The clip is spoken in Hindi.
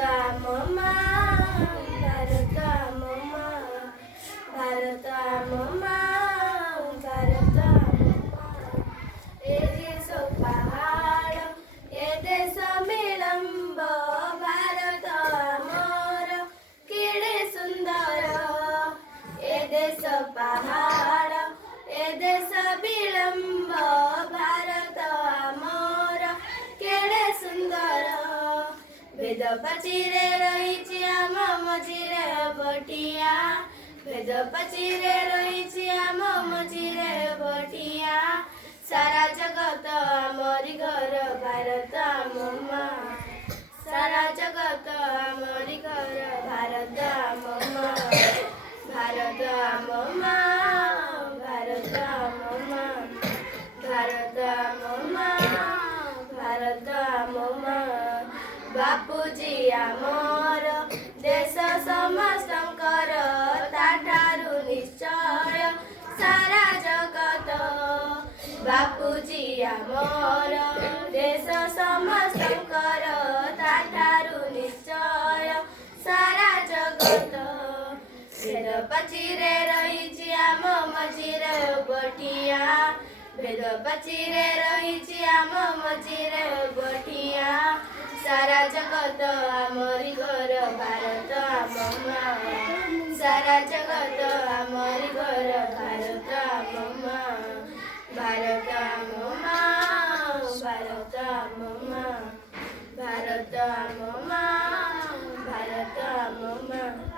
ଆମ ମା ଭାରତ ଆମ ମା ଭାରତ ଆମ ମା ଭାରତ ଆମ ମା ଏ ଦେଶ ପାହାଡ଼ ଏ ଦେଶ ବିଳମ୍ବ ଭାରତ ଆମର କେଡ଼େ ସୁନ୍ଦର ଏ ଦେଶ ପାହାଡ଼ ଏ ଦେଶ ବିଳମ୍ବ ଭାରତ ଆମର କେଡ଼େ ସୁନ୍ଦର भेद पचिरे रही आम मझिरे बटिया भेद पचिरे रही आम मझिरे बटिया सारा जगत आमरी घर भारत आम माँ सारा जगत आमरी घर भारत आम माँ भारत आम माँ भारत आम माँ भारत आम माँ भारत आम माँ बापूजी आमर देश समस्तंकर ताठारु निश्चय सारा जगत बापूजी आमर देश समस्तंकर ताठारु निश्चय सारा जगत भेद पचिरे रही आम मझिरे बटिया भेद पचिरे रही आम मझिरे बटिया सारा जगत आमरी घर भारत आम माँ सारा जगत आमरी घर भारत आम माँ भारत आम माँ भारत आम माँ भारत आम